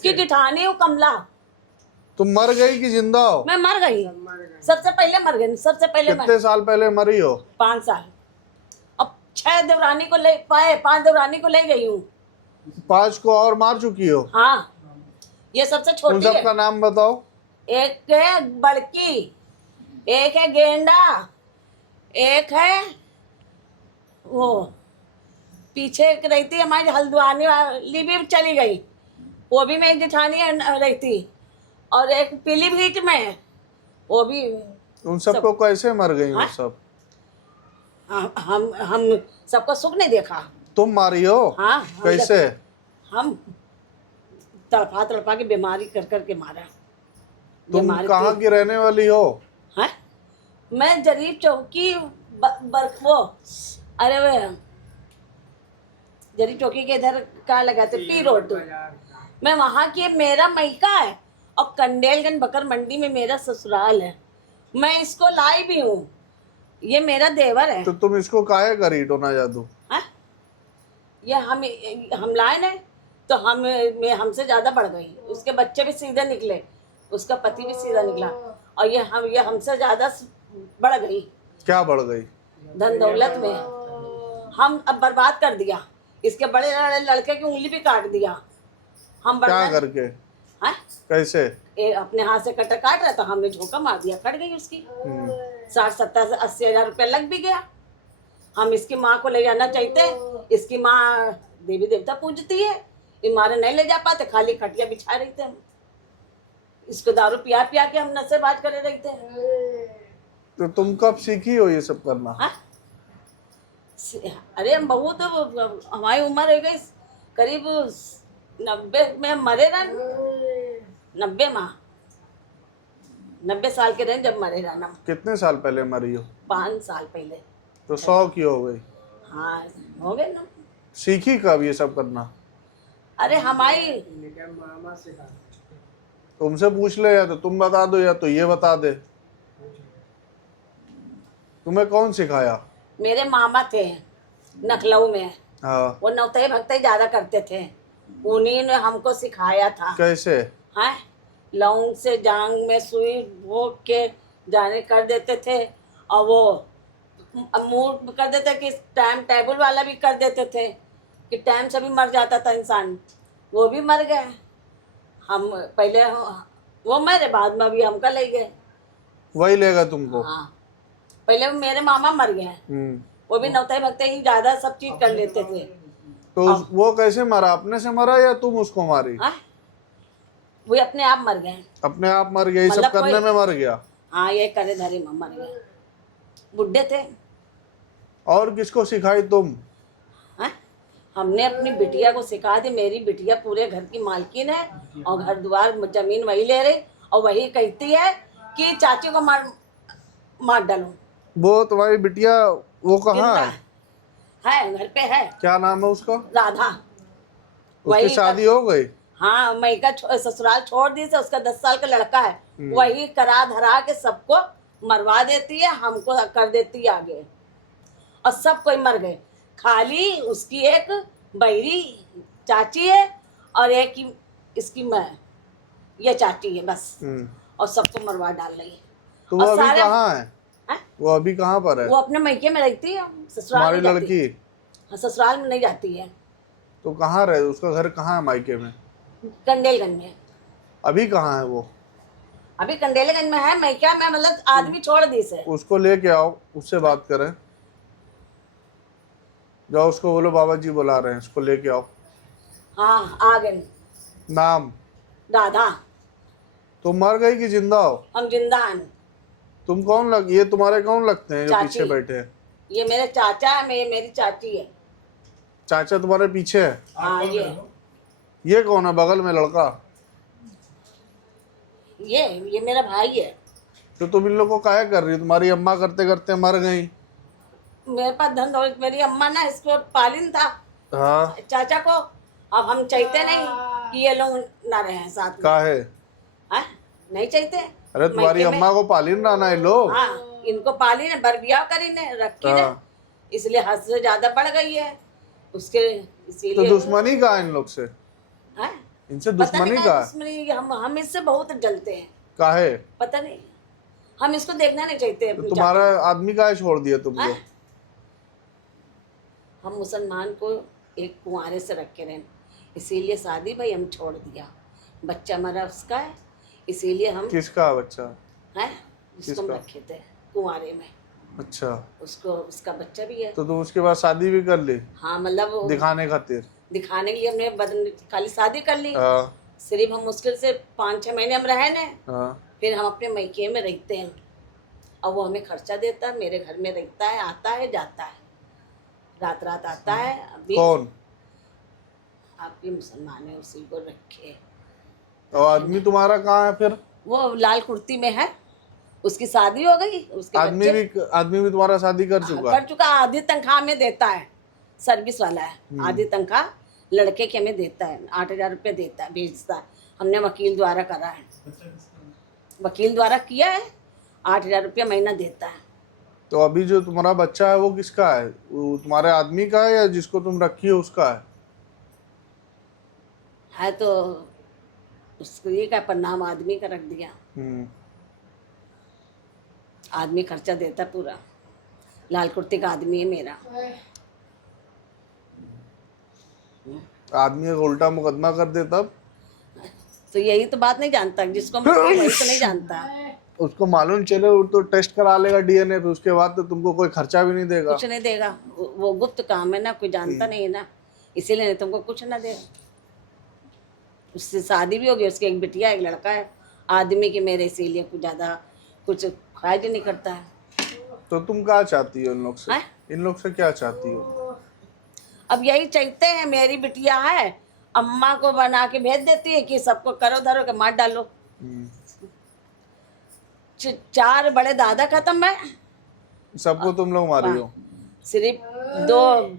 उसकी जिठानी हूँ कमला। तुम मर गई कि जिंदा हो? मैं मर गई, सबसे पहले मर गई, सबसे पहले कितने साल पहले मरी हो? 5 साल। अब 6 देवरानी को ले पाए, 5 देवरानी को ले गई हूँ। 5 को और मार चुकी हो? हाँ, ये सबसे उन छोटी सब है। का नाम बताओ। एक है बड़की, एक है गेंडा, एक है वो पीछे एक रहती है हमारी हल्द्वानी वाली, भी चली गई, वो भी मेरी जेठानी रहती। और एक पीलीभीत में है, वो भी। उन सबको कैसे मर गई वो हाँ? सब? हम सबको सुख नहीं देखा। तुम मारी हो? हाँ, कैसे? हम तड़पा तड़पा के बीमारी कर करके मारा। तुम कहाँ की रहने वाली हो? है, मैं जरीब चौकी वो, अरे वे जरीब चौकी के इधर का लगाते पी रोड, मैं वहाँ की। मेरा मैका है और कंडेलगंज बकर मंडी में मेरा ससुराल है। मैं इसको लाई भी हूँ, ये मेरा देवर है। तो तुम इसको काहे करी टोना जादू? है, ये हम लाए नहीं तो हमसे ज्यादा बढ़ गई। उसके बच्चे भी सीधे निकले, उसका पति भी सीधा निकला, और ये हमसे ज्यादा बढ़ गई। क्या बढ़ गई? धन दौलत में हम अब बर्बाद कर दिया। इसके बड़े लड़के की उंगली भी काट दिया हम। क्या करके? है, कैसे? अपने हाथ से कटर काट रहा था, हमने झोंका मार दिया, कट गई उसकी। 60-70-80 हजार रुपया लग भी गया। हम इसकी माँ को ले जाना चाहते, इसकी माँ देवी देवता पूजती है, इमारे नहीं ले जा पाते, खाली खटिया बिछा रही थे हम। इसको दारू पिया पिया के हम नशेबाज करे रहे थे। तो तुम कब सीखी हो ये सब करना? हा? अरे हम बहुत, हमारी उम्र हो गई करीब 90 में मरे ना, 90 माह 90 साल के रहे जब मरे रहना। कितने साल पहले मरी हो? 5 साल पहले। तो 100 की हो गई। हाँ, हो गए ना। सीखी कब ये सब करना? अरे हमारी तुमसे पूछ ले, या तो तुम बता दो या तो ये बता दे। तुम्हें कौन सिखाया? मेरे मामा थे नखलऊ में, हाँ। वो नौते भक्ते ज्यादा करते थे, उन्हीं ने हमको सिखाया था। कैसे? है, लौंग से जांग में सुई भोग के जाने कर देते थे, और वो मुंह कर देते कि टाइम टेबल वाला भी कर देते थे कि टाइम से भी मर जाता था इंसान, वो भी मर गए। हम पहले वो मरे, बाद में भी हमका ले गए। वही लेगा तुमको? हाँ, पहले मेरे मामा मर गए, वो भी नौते भक्ते ही ज्यादा सब चीज कर लेते थे। तो वो कैसे मरा? अपने से मरा या तुम उसको मारी? हाँ, वो अपने आप मर गए। अपने आप मर गया? ये सब मतलब करने में मर गया? हाँ, ये करे धरे में मर गए, बुढ़े थे। और किसको सिखाई तुम? हाँ? हमने अपनी बिटिया को सिखा दी। मेरी बिटिया पूरे घर की मालकिन है, और घर द्वार जमीन वही ले रही, और वही कहती है कि चाची को मार डालो। वो तुम्हारी बिटिया वो कहाँ है? है, घर पे है। क्या नाम है उसका? राधा। उसकी शादी हो गई? हाँ, मैका ससुराल छोड़ दी से, उसका 10 साल का लड़का है, वही करा धरा के सबको मरवा देती है, हमको कर देती है आगे, और सब कोई मर गए। खाली उसकी एक बहरी चाची है, और एक ही इसकी मैं, ये चाची है बस, और सबको मरवा डाल रही है। तो वो अभी कहाँ है? वो अभी कहाँ पर है? वो अपने मैके में रहती है, ससुराल हमारी लड़की? हाँ, ससुराल में नहीं जाती है। तो कहाँ रहे? उसका घर कहाँ है मायके में? कंडेलगंज में। अभी कहाँ है वो? अभी कंडेलगंज में है, मैका में, मतलब आदमी छोड़ दी से। उसको लेके आओ, उससे बात करें। जाओ, उसको बोलो बाबा जी बुला रहे हैं, उसको लेके आओ। हाँ, आ गए। नाम? राधा। तुम मर गई कि जिंदा हो? हम जिंदा हैं। तुम कौन ये तुम्हारे कौन लगते हैं जो चाची। पीछे बैठे हैं? ये मेरे चाचा है, मेरी चाची है। चाचा तुम्हारे पीछे है? हाँ, ये कौन है बगल में लड़का? ये मेरा भाई है। तो तुम इन लोगों को काहे कर रही हो? तुम्हारी अम्मा करते करते मर गई। मेरे पास धन दौलत, मेरी अम्मा ना इसको पालिन था, हाँ। चाचा को। अब हम चाहते नहीं कि ये लोग ना रहे साथ में। काहे? हाँ, नहीं चाहते। अरे तुम्हारी अम्मा को पालिन रहना है लोग। हाँ, इनको पाली ने, बरबिया करी ने, रखी ने, इसलिए हद से ज्यादा बढ़ गई है उसके, तो इसीलिए। दुश्मनी का इन लोग से? हाँ? इनसे पता दुश्मनी नहीं का क्या है? दुश्मनी, हम इससे बहुत जलते हैं। काहे? पता नहीं, हम इसको देखना नहीं चाहते तो अपनी तुम्हारा आदमी काहे छोड़ दिया तुमको? हैं? हम मुसलमान को एक कुंवारे से रख के रहें, इसीलिए शादी भाई हम छोड़ दिया। बच्चा हमारा उसका है, इसीलिए हम किसका बच्चा? हैं जिसको हम किसका? रखे थे कुंवारे में, अच्छा, उसको उसका बच्चा भी है। तो तुम उसके बाद शादी भी कर ली हाँ मतलब वो दिखाने खातिर? दिखाने के लिए हमने बदन खाली शादी कर ली। हाँ सिर्फ हम मुश्किल से 5-6 महीने हम रहे ने, हाँ। फिर हम अपने मैके में रहते हैं। और वो हमें खर्चा देता है, मेरे घर में रहता है, आता है जाता है, रात रात आता है। अभी कौन? आपके मुसलमान है, उसी को रखे। और आदमी तुम्हारा कहाँ है फिर? वो लाल कुर्ती में है, उसकी शादी हो गई, उसके आदमी भी तुम्हारा शादी कर चुका? कर चुका। आधी तनख्वाह में देता है, सर्विस वाला है। आधी तनख्वाह लड़के के हमें देता है, 8,000 रुपये देता है, भेजता है। हमने वकील द्वारा करा है, वकील द्वारा किया है, 8,000 रुपया महीना देता है। तो अभी जो तुम्हारा बच्चा है वो किसका है? वो तुम्हारे आदमी का है या जिसको तुम रखी हो उसका है तो उसको ये क्या, पर नाम आदमी का रख दिया। है? आदमी खर्चा देता पूरा, लाल कुर्ते का आदमी है मेरा। आदमी का उल्टा मुकदमा कर दे तब? तो यही तो बात नहीं जानता, जिसको हम रखे वही तो नहीं जानता। उसको मालूम चले वो तो टेस्ट करा लेगा डीएनए, फिर उसके बाद तो तुमको कोई खर्चा भी नहीं देगा। कुछ नहीं देगा, वो गुप्त काम है ना, कोई जानता नहीं है ना, इसीलिए नहीं तुमको कुछ ना देगा। उससे शादी भी होगी, उसकी एक बिटिया एक लड़का है। आदमी की मेरे, इसीलिए कुछ ज़्यादा कुछ ख्वाहिश नहीं करता है। तो तुम क्या चाहती हो इन लोग से? हैं? इन लोग से क्या चाहती हो? अब यही चाहते हैं, मेरी बिटिया है, अम्मा को बना के भेज देती है कि सबको करो धरो के मार डालो। 4 बड़े दादा खत्म है, सबको तुम लोग मारी हो? सिर्फ 2,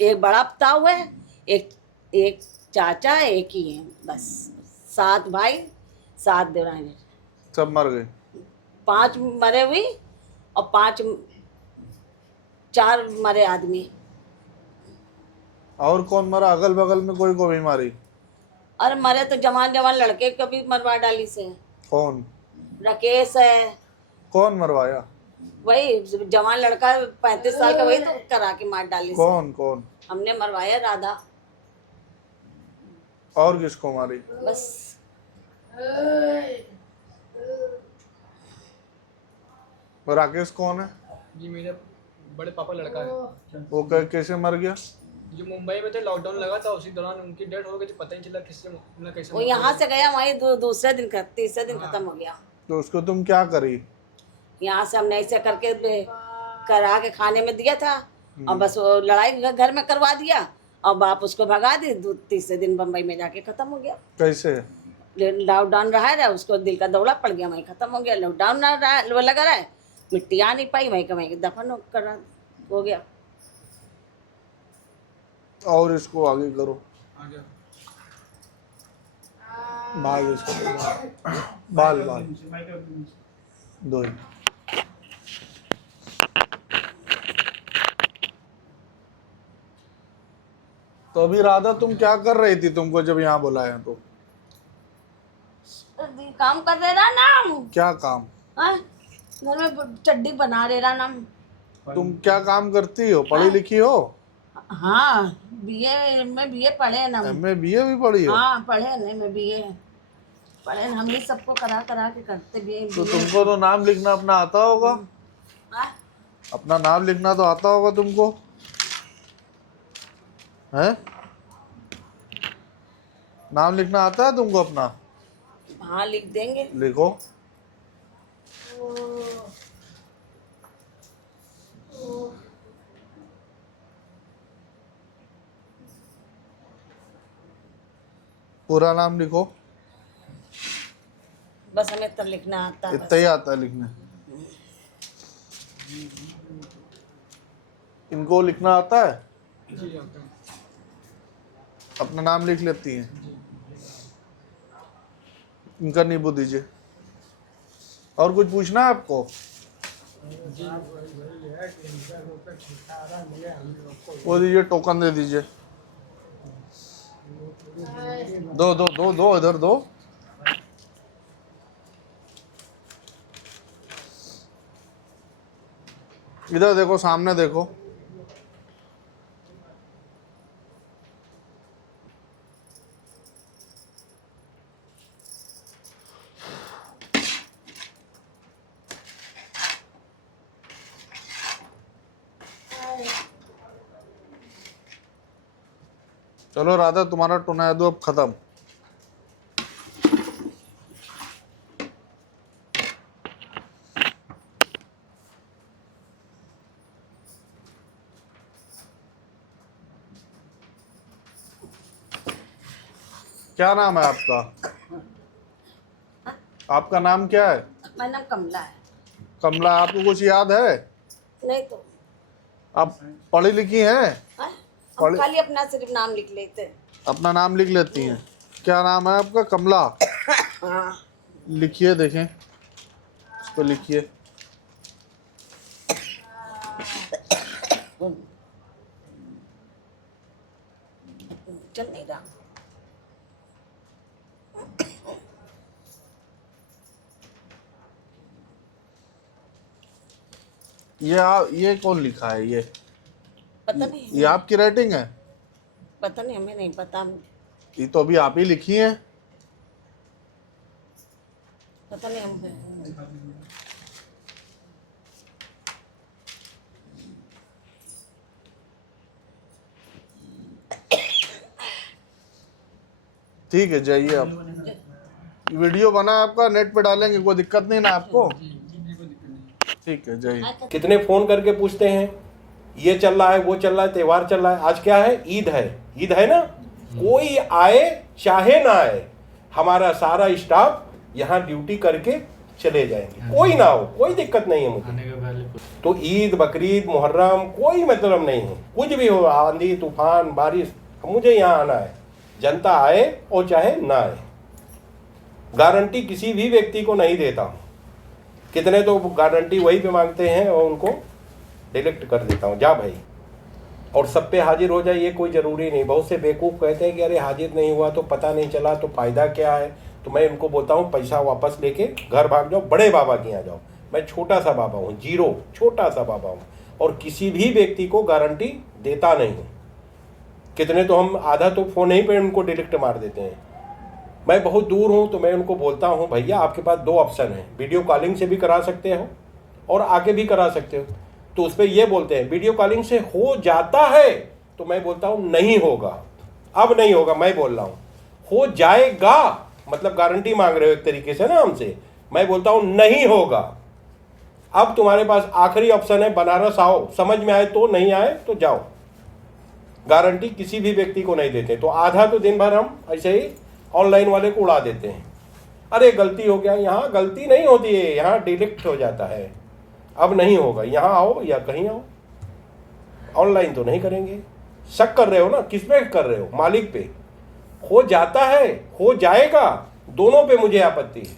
एक बड़ा ताऊ है, एक एक चाचा है, एक ही है बस। 7 भाई 7 देवरानी, सब मर गए? 5 मरे हुई और 4 मरे आदमी। और कौन मरा? अगल बगल में कोई को भी मारी? और मरे तो जवान जवान लड़के को भी मरवा डाली से। कौन? राकेश है, कौन मरवाया? वही जवान लड़का 35 साल का, वही तो करा के मार डाली से। कौन कौन? हमने मरवाया राधा। और किसको मारी? बस राकेश कौन है? जी मेरे बड़े पापा लड़का है, वो कैसे मर गया? जो मुंबई में थे, लॉकडाउन लगा था, उसी दौरान उनकी डेथ हो गई थी। पता ही चला किससे मतलब कैसे वो यहाँ से गया, वहीं दूसरे दिन तीसरे दिन खत्म हो गया। तो उसको तुम क्या करी? यहाँ से हमने ऐसे करके करा के खाने में दिया था, और बस वो लड़ाई घर में करवा दिया, और बाप उसको भगा दी। तीसरे दिन बम्बई में जाके खत्म हो गया। कैसे? लॉकडाउन रहा उसको दिल का दौड़ा पड़ गया, वहीं खत्म हो गया। लॉकडाउन वो लगा रहा है, मिट्टी आ नहीं पाई, वहीं का वहीं दफन हो गया। और इसको आगे करो, आगे बाल इसको बाल बाल दो ही। तो अभी राधा तुम क्या कर रही थी? तुमको जब यहाँ बुलाया तो काम कर रहे रहा ना, क्या काम? घर में चड्डी बना रहे रहा ना। तुम क्या काम करती हो? पढ़ी लिखी हो? हाँ, बीए में बीए पढ़े ना। एमए बीए भी पढ़ी हो? हाँ पढ़े नहीं, मैं बीए पढ़े, हम ही सबको करा करा के करते बीए। तो तुमको तो नाम लिखना अपना आता होगा? हाँ? अपना नाम लिखना तो आता होगा तुमको, है? नाम लिखना आता है तुमको अपना? हाँ लिख देंगे। लिखो। पूरा नाम लिखो। बस हमें तो लिखना आता है। इतना ही आता है लिखने? इनको लिखना आता है? जी आता है। अपना नाम लिख लेती हैं? इनका नींबू दीजिए। और कुछ पूछना है आपको? वो दीजिए, टोकन दे दीजिए। दो दो दो दो इधर दो। इधर देखो, सामने देखो। चलो राधा, तुम्हारा टोर्नेडो अब खत्म। क्या नाम है आपका? आपका नाम क्या है? मेरा नाम कमला है। कमला, आपको कुछ याद है? नहीं तो आप पढ़ी लिखी हैं? हाँ? हम खाली अपना सिर्फ नाम लिख लेते हैं। अपना नाम लिख लेती हैं? क्या नाम है आपका? कमला। हाँ। लिखिए, देखें इसको, लिखिए। चल नहीं रहा। ये कौन लिखा है? ये पता नहीं, ये आपकी राइटिंग है? पता नहीं, हमें नहीं पता। ये तो अभी आप ही लिखी हैं। पता नहीं हम। ठीक है, जाइए आप। वीडियो बना आपका, नेट पे डालेंगे, कोई दिक्कत नहीं ना आपको? ठीक है, जाइए। कितने फोन करके पूछते हैं, ये चल रहा है, वो चल रहा है, त्योहार चल रहा है। आज क्या है? ईद है। ईद है ना, कोई आए चाहे ना आए, हमारा सारा स्टाफ यहाँ ड्यूटी करके चले जाएंगे, कोई ना हो, कोई दिक्कत नहीं है मुझे। तो ईद, बकरीद, मुहर्रम, कोई मतलब नहीं है। कुछ भी हो, आंधी तूफान बारिश, मुझे यहाँ आना है। जनता आए और चाहे ना आए, गारंटी किसी भी व्यक्ति को नहीं देता हूँ। कितने तो गारंटी वही पे मांगते हैं और उनको डिलीट कर देता हूँ, जा भाई। और सब पे हाजिर हो जाए ये कोई ज़रूरी नहीं। बहुत से बेवकूफ़ कहते हैं कि अरे हाजिर नहीं हुआ तो पता नहीं चला तो फ़ायदा क्या है। तो मैं उनको बोलता हूँ पैसा वापस लेके घर भाग जाओ, बड़े बाबा के यहाँ जाओ। मैं छोटा सा बाबा हूँ, जीरो, छोटा सा बाबा हूँ, और किसी भी व्यक्ति को गारंटी देता नहीं हूँ। कितने तो हम आधा तो फ़ोन ही पर उनको डिलीट मार देते हैं। मैं बहुत दूर हूँ तो मैं उनको बोलता हूँ भैया आपके पास दो ऑप्शन है, वीडियो कॉलिंग से भी करा सकते हो और आके भी करा सकते हो। तो उस पर ये बोलते हैं वीडियो कॉलिंग से हो जाता है, तो मैं बोलता हूँ नहीं होगा, अब नहीं होगा। मैं बोल रहा हूँ हो जाएगा, मतलब गारंटी मांग रहे हो एक तरीके से ना हमसे। मैं बोलता हूँ नहीं होगा। अब तुम्हारे पास आखिरी ऑप्शन है, बनारस आओ, समझ में आए तो, नहीं आए तो जाओ। गारंटी किसी भी व्यक्ति को नहीं देते। तो आधा तो दिन भर हम ऐसे ही ऑनलाइन वाले को उड़ा देते हैं। अरे गलती हो गया, यहाँ गलती नहीं होती है, यहाँ डिलीट हो जाता है। अब नहीं होगा, यहाँ आओ या कहीं आओ, ऑनलाइन तो नहीं करेंगे। शक कर रहे हो ना, किस पे कर रहे हो? मालिक पे। हो जाता है, हो जाएगा, दोनों पे मुझे आपत्ति है।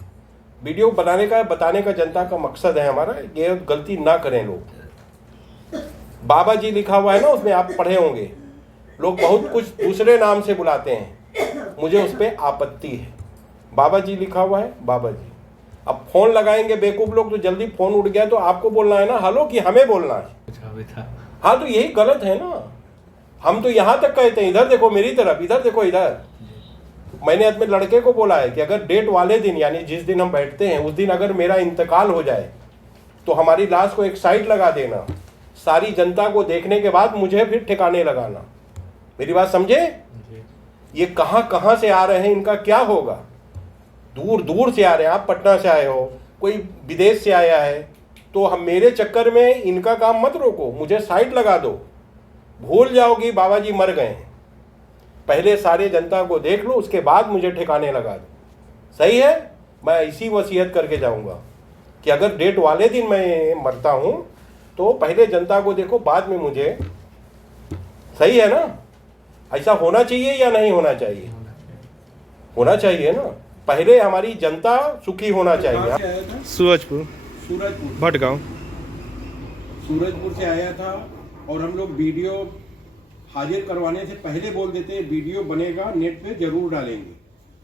वीडियो बनाने का, बताने का जनता का मकसद है हमारा, ये गलती ना करें लोग। बाबा जी लिखा हुआ है ना, उसमें आप पढ़े होंगे, लोग बहुत कुछ दूसरे नाम से बुलाते हैं, मुझे उस पर आपत्ति है। बाबा जी लिखा हुआ है, बाबा जी। अब फोन लगाएंगे बेवकूफ लोग तो जल्दी फोन उठ गया तो आपको बोलना है ना हेलो, कि हमें बोलना है? हाँ, तो यही गलत है ना। हम तो यहाँ तक कहते हैं, इधर देखो मेरी तरफ, इधर देखो, इधर। मैंने अपने लड़के को बोला है कि अगर डेट वाले दिन, यानी जिस दिन हम बैठते हैं उस दिन अगर मेरा इंतकाल हो जाए तो हमारी लाश को एक साइड लगा देना, सारी जनता को देखने के बाद मुझे फिर ठिकाने लगाना। मेरी बात समझे? ये कहाँ कहाँ से आ रहे हैं, इनका क्या होगा? दूर दूर से आ रहे हैं। आप पटना से आए हो, कोई विदेश से आया है, तो हम मेरे चक्कर में इनका काम मत रोको, मुझे साइड लगा दो। भूल जाओगी बाबा जी मर गए हैं, पहले सारे जनता को देख लो, उसके बाद मुझे ठिकाने लगा दो। सही है? मैं ऐसी वसीयत करके जाऊंगा कि अगर डेट वाले दिन मैं मरता हूं तो पहले जनता को देखो, बाद में मुझे। सही है ना? ऐसा होना चाहिए या नहीं होना चाहिए? होना चाहिए ना। पहले हमारी जनता सुखी होना चाहिए। सूरजपुर, भटगांव, सूरजपुर से आया था और हम लोग वीडियो हाजिर करवाने से पहले बोल देते हैं वीडियो बनेगा, नेट पे जरूर डालेंगे।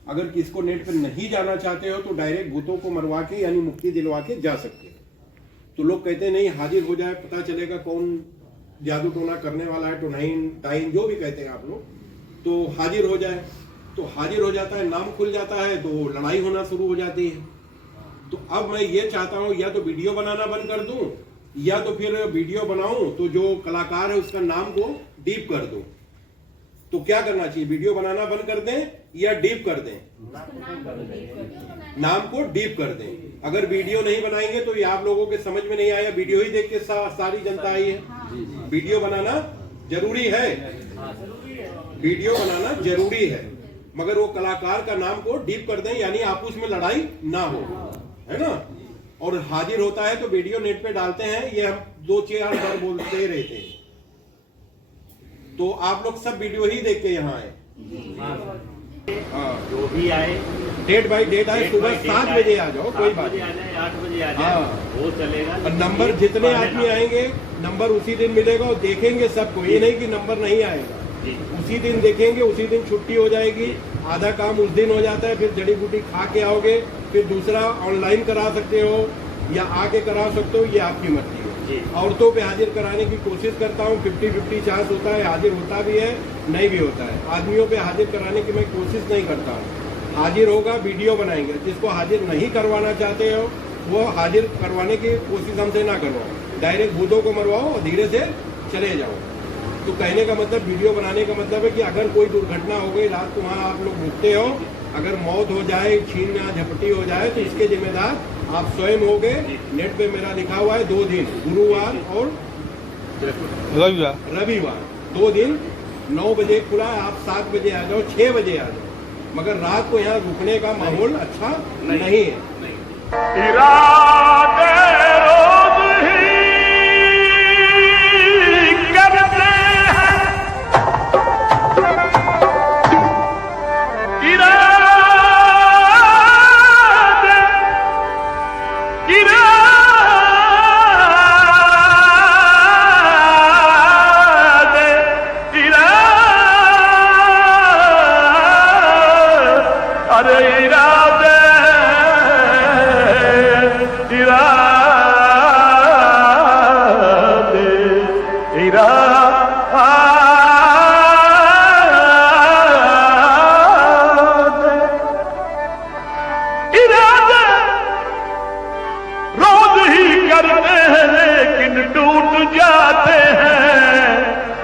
अगर किसको नेट पे नहीं जाना चाहते हो तो डायरेक्ट भूतों को मरवा के यानी मुक्ति दिलवा के जा सकते हो। तो लोग कहते हैं नहीं हाजिर हो जाए, पता चलेगा कौन जादू टोना करने वाला है, टोनाइन टाइन जो भी कहते हैं आप लोग, तो हाजिर हो जाए। तो हाजिर हो जाता है, नाम खुल जाता है, तो लड़ाई होना शुरू हो जाती है। तो अब मैं ये चाहता हूँ या तो वीडियो बनाना बंद कर दूं या तो फिर वीडियो बनाऊं तो जो कलाकार है उसका नाम को डीप कर दूं। तो क्या करना चाहिए, वीडियो बनाना बंद कर दें या डीप कर दें? नाम को डीप कर दें। अगर वीडियो नहीं बनाएंगे तो ये आप लोगों के समझ में नहीं आया, वीडियो ही देख के सारी जनता आई है। वीडियो बनाना जरूरी है, वीडियो बनाना जरूरी है, मगर वो कलाकार का नाम को डीप कर दें यानी आपस में लड़ाई ना हो, है ना। और हाजिर होता है तो वीडियो नेट पे डालते हैं, ये हम 2-4 बार बोलते रहते हैं। तो आप लोग सब वीडियो ही देख के यहाँ आए, जो भी आए डेट बाय डेट आए, सुबह 7 बजे आ जाओ, कोई बात नहीं, 8 बजे आ जाए वो चलेगा। और नंबर जितने आदमी आएंगे नंबर उसी दिन मिलेगा और देखेंगे सबको, ये नहीं कि नंबर नहीं आएगा, उसी दिन देखेंगे, उसी दिन छुट्टी हो जाएगी। आधा काम उस दिन हो जाता है, फिर जड़ी बूटी खा के आओगे, फिर दूसरा ऑनलाइन करा सकते हो या आके करा सकते हो, ये आपकी मर्जी है। औरतों पे हाजिर कराने की कोशिश करता हूँ, 50-50 चांस होता है, हाजिर होता भी है नहीं भी होता है। आदमियों पे हाजिर कराने की मैं कोशिश नहीं करता हूँ। हाजिर होगा वीडियो बनाएंगे, जिसको हाजिर नहीं करवाना चाहते हो वो हाजिर करवाने की कोशिश हमसे ना करवाओ, डायरेक्ट भूतों को मरवाओ और धीरे से चले जाओ। तो कहने का मतलब, वीडियो बनाने का मतलब है कि अगर कोई दुर्घटना हो गई, रात को वहाँ आप लोग रुकते हो, अगर मौत हो जाए, छीन या झपटी हो जाए तो इसके जिम्मेदार आप स्वयं हो गए। नेट पे मेरा लिखा हुआ है 2 दिन, गुरुवार और रविवार 2 दिन 9 बजे खुला है, आप 7 बजे आ जाओ, 6 बजे आ जाओ, मगर रात को यहाँ रुकने का माहौल अच्छा नहीं है।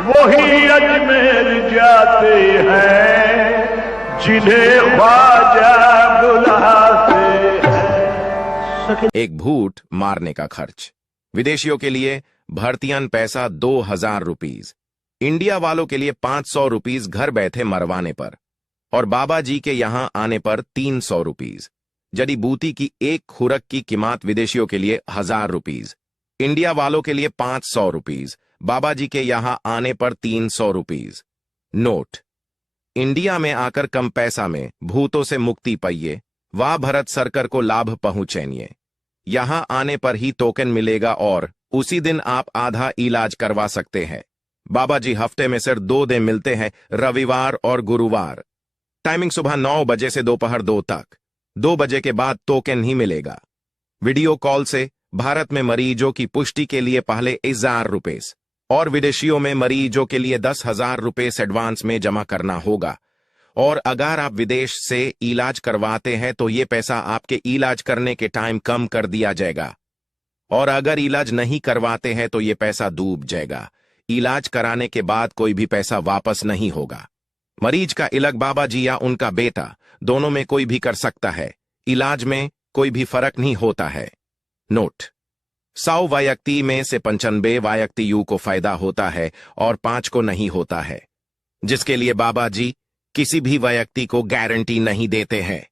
वही अजमेर जाते हैं जिन्हें ख्वाजा बुलाते हैं। एक भूत मारने का खर्च। विदेशियों के लिए भर्तियन पैसा 2000 रुपीज, इंडिया वालों के लिए 500 रुपीज घर बैठे मरवाने पर, और बाबा जी के यहां आने पर 300 रुपीज। जड़ी बूटी की एक खुरक की कीमत विदेशियों के लिए 1000 रुपीज, इंडिया वालों के लिए 500 रुपीज, बाबा जी के यहां आने पर 300 रुपीज। नोट: इंडिया में आकर कम पैसा में भूतों से मुक्ति पाइए, वाह भरत सरकार को लाभ पहुंचेनिए। यहां आने पर ही टोकन मिलेगा और उसी दिन आप आधा इलाज करवा सकते हैं। बाबा जी हफ्ते में सिर्फ 2 दिन मिलते हैं, रविवार और गुरुवार। टाइमिंग सुबह 9 बजे से दोपहर 2 तक। 2 बजे के बाद टोकन ही मिलेगा। वीडियो कॉल से भारत में मरीजों की पुष्टि के लिए पहले 1000 रुपए और विदेशियों में मरीजों के लिए 10,000 रुपए एडवांस में जमा करना होगा। और अगर आप विदेश से इलाज करवाते हैं तो ये पैसा आपके इलाज करने के टाइम कम कर दिया जाएगा, और अगर इलाज नहीं करवाते हैं तो ये पैसा डूब जाएगा। इलाज कराने के बाद कोई भी पैसा वापस नहीं होगा। मरीज का इलाज बाबा जी या उनका बेटा दोनों में कोई भी कर सकता है। इलाज में कोई भी फर्क नहीं होता है। नोट: 100 व्यक्ति में से 95 व्यक्ति यू को फायदा होता है और 5 को नहीं होता है, जिसके लिए बाबा जी किसी भी व्यक्ति को गारंटी नहीं देते हैं।